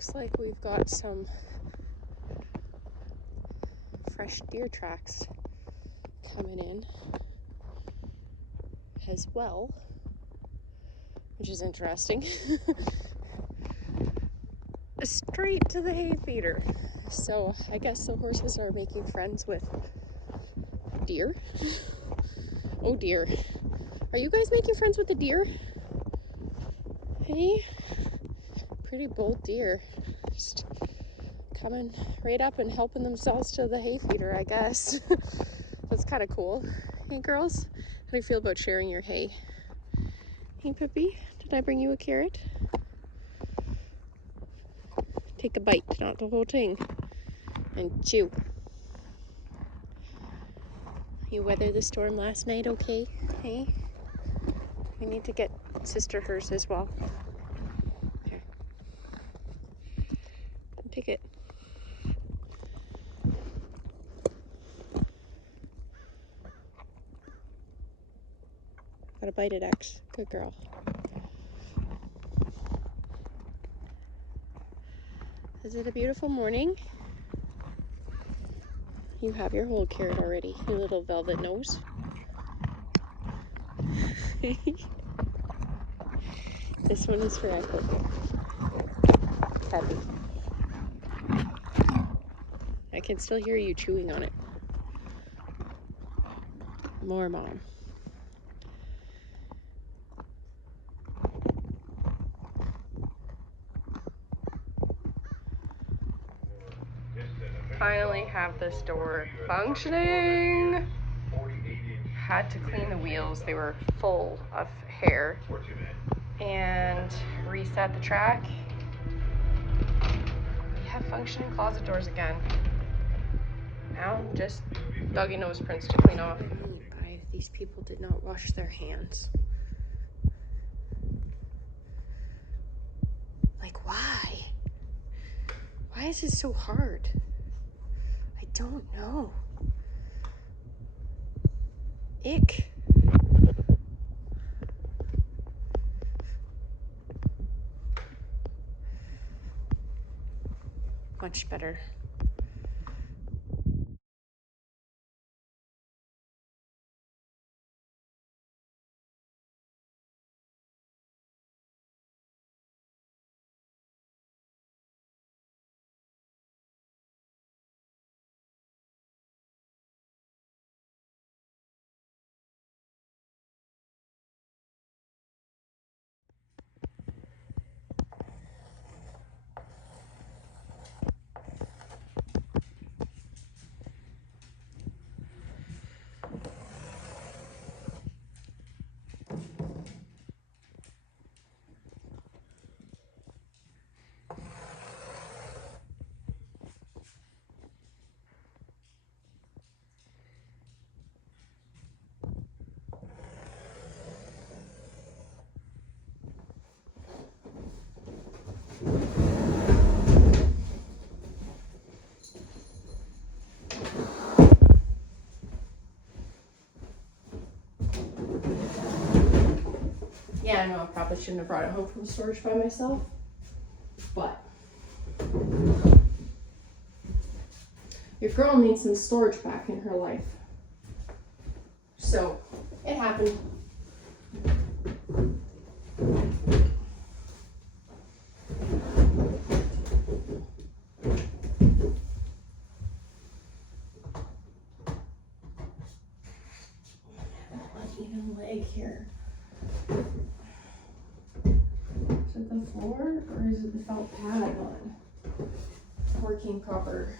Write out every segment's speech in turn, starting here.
looks like we've got some fresh deer tracks coming in as well, which is interesting. Straight to the hay feeder. So I guess the horses are making friends with deer. Oh dear. Are you guys making friends with the deer? Hey? Pretty bold deer. Just coming right up and helping themselves to the hay feeder, I guess. That's kind of cool. Hey girls, how do you feel about sharing your hay? Hey Pippi, did I bring you a carrot? Take a bite, not the whole thing, and chew. You weathered the storm last night okay? Hey? We need to get sister hers as well. Here. Take it. Gotta bite it, X. Good girl. Is it a beautiful morning? You have your whole carrot already, your little velvet nose. This one is for Echo. Happy. I can still hear you chewing on it. More Mom. Finally have this door functioning. Had to clean the wheels. They were full of hair. And reset the track. We have functioning closet doors again. Now just doggy nose prints to clean off. What I mean by these people did not wash their hands. Like why? Why is it so hard? I don't know. Ick. Much better. Yeah, I know I probably shouldn't have brought it home from storage by myself, but your girl needs some storage back in her life. So, it happened. Uneven leg here. Is it the floor or is it the felt pad on? Working proper.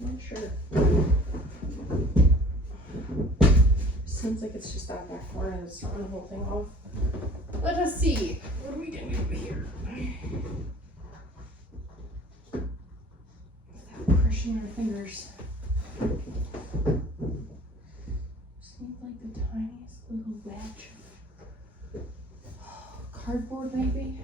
Not sure. Seems like it's just that back corner that's throwing the whole thing off. Let us see. What are we gonna do here? Without crushing our fingers. Just need like the tiniest little wedge. Cardboard maybe?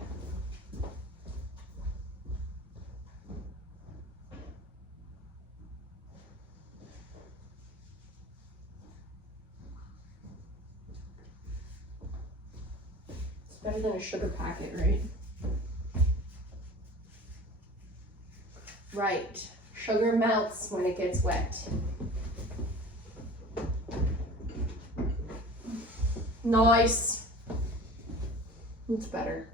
Better than a sugar packet, right? Right. Sugar melts when it gets wet. Nice. It's better.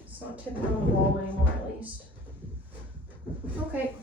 It's not tipping on the wall anymore, at least. Okay.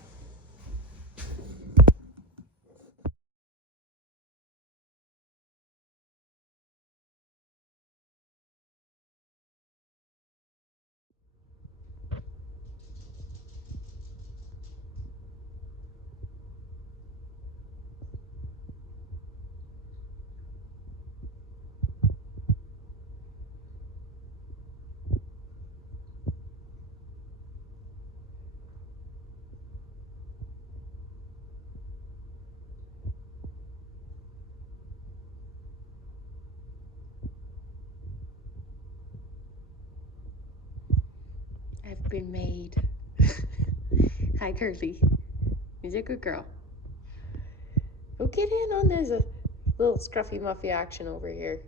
I've been made. Hi, Curly. He's a good girl. Oh, get in on this little scruffy muffy action over here.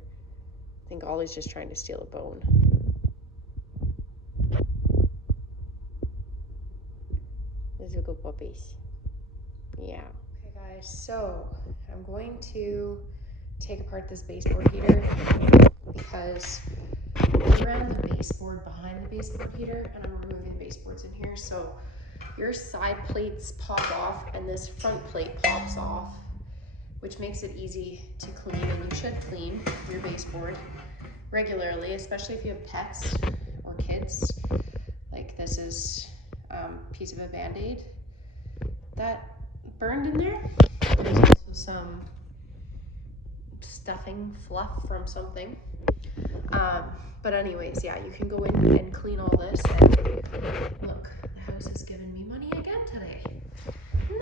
I think Ollie's just trying to steal a bone. Those are good puppies. Yeah. Okay, guys, so I'm going to take apart this baseboard heater because I ran the baseboard behind the baseboard heater and I'm removing the baseboards in here. So your side plates pop off and this front plate pops off, which makes it easy to clean, and you should clean your baseboard regularly, especially if you have pets or kids. Like this is a piece of a Band-Aid that burned in there. There's also some stuffing fluff from something. But anyways, yeah, you can go in and clean all this, and look, the house has given me money again today.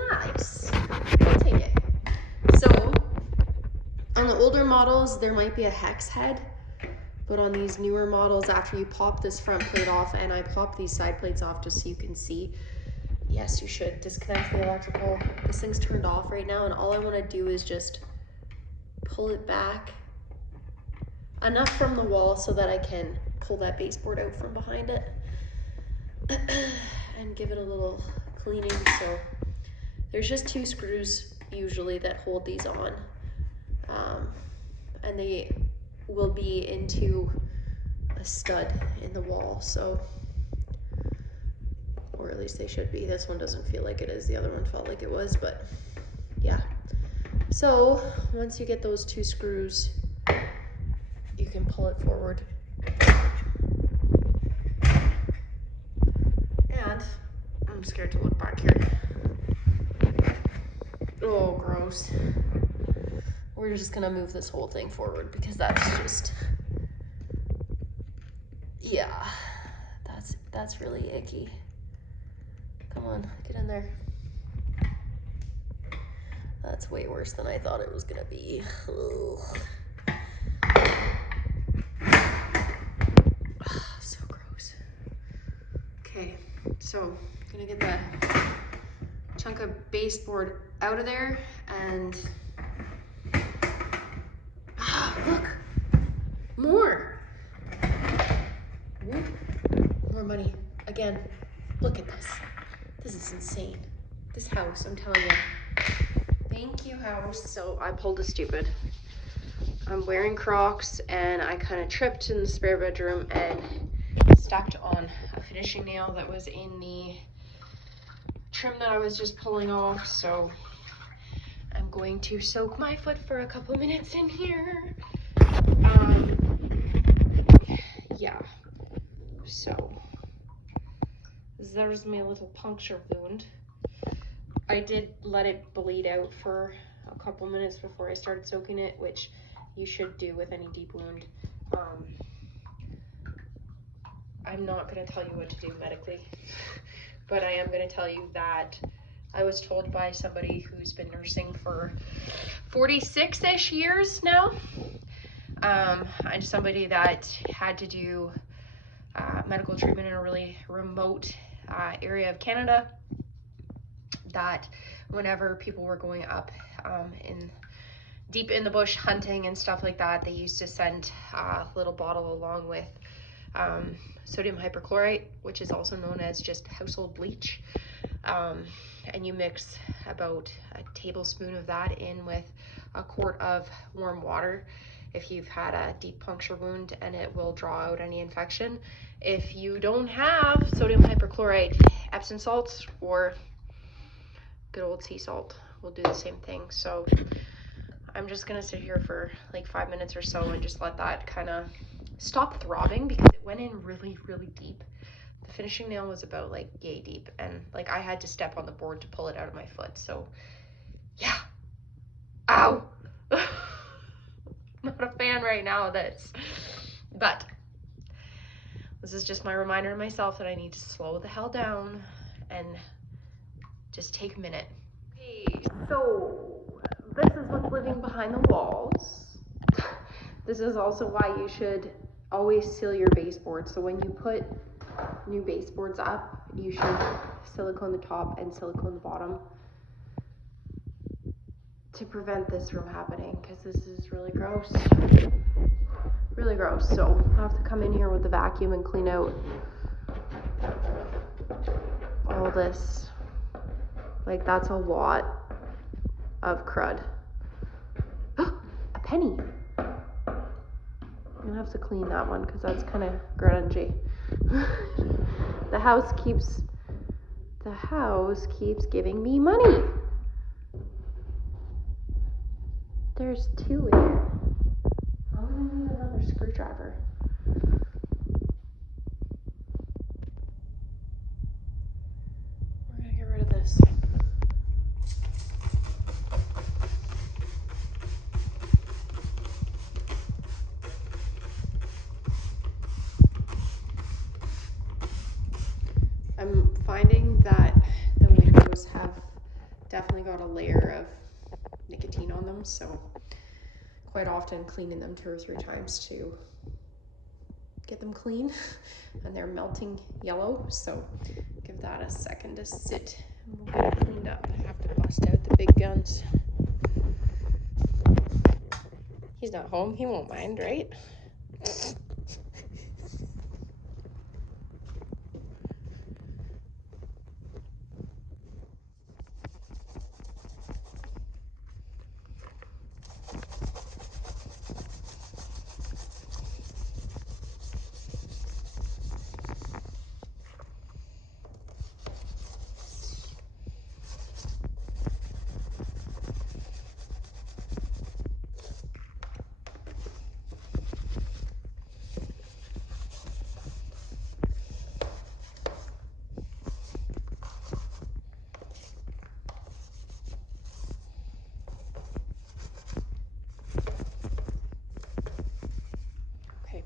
Nice. I'll take it. So on the older models, there might be a hex head, but on these newer models, after you pop this front plate off, and I pop these side plates off just so you can see, yes, you should disconnect the electrical. This thing's turned off right now, and all I want to do is just pull it back enough from the wall so that I can pull that baseboard out from behind it and give it a little cleaning. So there's just 2 screws usually that hold these on, and they will be into a stud in the wall, so, or at least they should be. This one doesn't feel like it is. The other one felt like it was, but yeah. So once you get those 2 screws, you can pull it forward. And I'm scared to look back here. Oh, gross. We're just gonna move this whole thing forward because that's just, yeah, that's really icky. Come on, get in there. That's way worse than I thought it was gonna be. Ugh. So gross. Okay, so I'm gonna get that chunk of baseboard out of there, and look, more money again. Look at this. This is insane. This house, I'm telling you. Thank you, house. So I pulled a stupid. I'm wearing Crocs and I kind of tripped in the spare bedroom and stepped on a finishing nail that was in the trim that I was just pulling off. So I'm going to soak my foot for a couple minutes in here. Yeah. So there's my little puncture wound. I did let it bleed out for a couple minutes before I started soaking it, which you should do with any deep wound. I'm not going to tell you what to do medically, but I am going to tell you that I was told by somebody who's been nursing for 46-ish years now, and somebody that had to do medical treatment in a really remote area of Canada, that whenever people were going up deep in the bush hunting and stuff like that, they used to send a little bottle along with sodium hypochlorite, which is also known as just household bleach. And you mix about a tablespoon of that in with a quart of warm water if you've had a deep puncture wound, and it will draw out any infection. If you don't have sodium hypochlorite, Epsom salts or good old sea salt will do the same thing. So I'm just gonna sit here for like 5 minutes or so and just let that kind of stop throbbing, because it went in really, really deep. The finishing nail was about like yay deep, and like I had to step on the board to pull it out of my foot. So yeah, ow. Not a fan right now of this, but this is just my reminder to myself that I need to slow the hell down and just take a minute. Okay, so this is what's living behind the walls. This is also why you should always seal your baseboard. So when you put new baseboards up, you should silicone the top and silicone the bottom to prevent this from happening, because this is really gross. Really gross. So I'll have to come in here with the vacuum and clean out all this. Like, that's a lot of crud. A penny. I'm gonna have to clean that one because that's kind of grungy. The house keeps giving me money. There's 2 in here. I'm gonna need another screwdriver. We're gonna get rid of this. I'm finding that the windows have definitely got a layer of nicotine on them, so quite often cleaning them 2 or 3 times to get them clean, and they're melting yellow, so give that a second to sit and we'll get it cleaned up. I have to bust out the big guns. He's not home, he won't mind, right?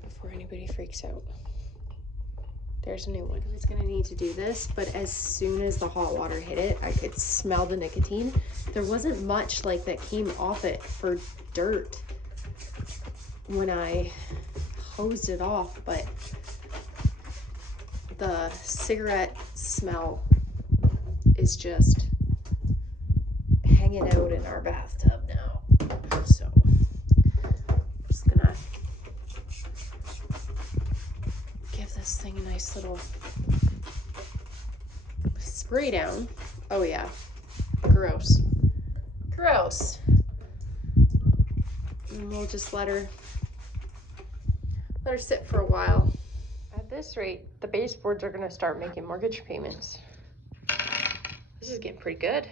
Before anybody freaks out, there's a new one. I was gonna need to do this, but as soon as the hot water hit it, I could smell the nicotine. There wasn't much like that came off it for dirt when I hosed it off, but the cigarette smell is just hanging out in our bathtub now. So I'm just gonna give this thing a nice little spray down. Oh yeah, gross. Gross. And we'll just let her sit for a while. At this rate, the baseboards are gonna start making mortgage payments. This is getting pretty good.